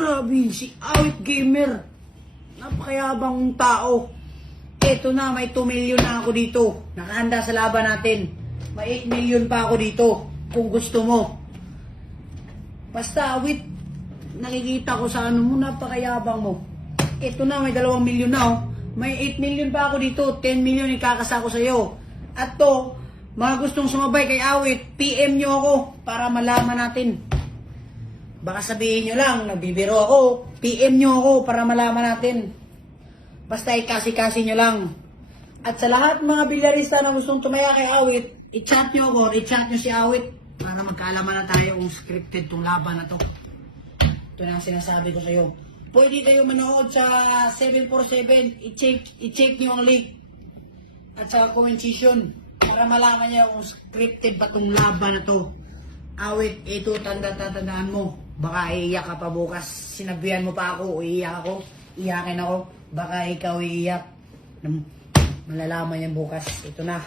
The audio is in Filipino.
Grabe, si Awit Gamer. Napakayabang tao. Eto na, may 2 million na ako dito. Nakahanda sa laban natin. May 8 million pa ako dito. Kung gusto mo. Basta, Awit, nakikita ko sa ano mo, napakayabang mo. Eto na, may 2 million na oh. May 8 million pa ako dito. 10 million ikakasa ko sa'yo. At to, mga gustong sumabay kay Awit, PM nyo ako para malaman natin. Baka sabihin nyo lang, nagbibiro ako. PM nyo ako para malaman natin. Basta ikasi-kasi nyo lang. At sa lahat mga bilyarista na gustong tumaya kay Awit, i-chat nyo ako, i-chat nyo si Awit para magkaalaman na tayo kung scripted tong laban na to. Ito na ang sinasabi ko sa'yo. Pwede kayo manood sa 747, i-check nyo ang link. At sa comment section para malaman nyo kung scripted ba tong laban na to. Awit, ito tandaan mo. Baka iiyak ka pa bukas. Sinabihan mo pa ako, iiyak ako. Iyakin ako. Baka ikaw iiyak. Malalaman yan bukas. Ito na.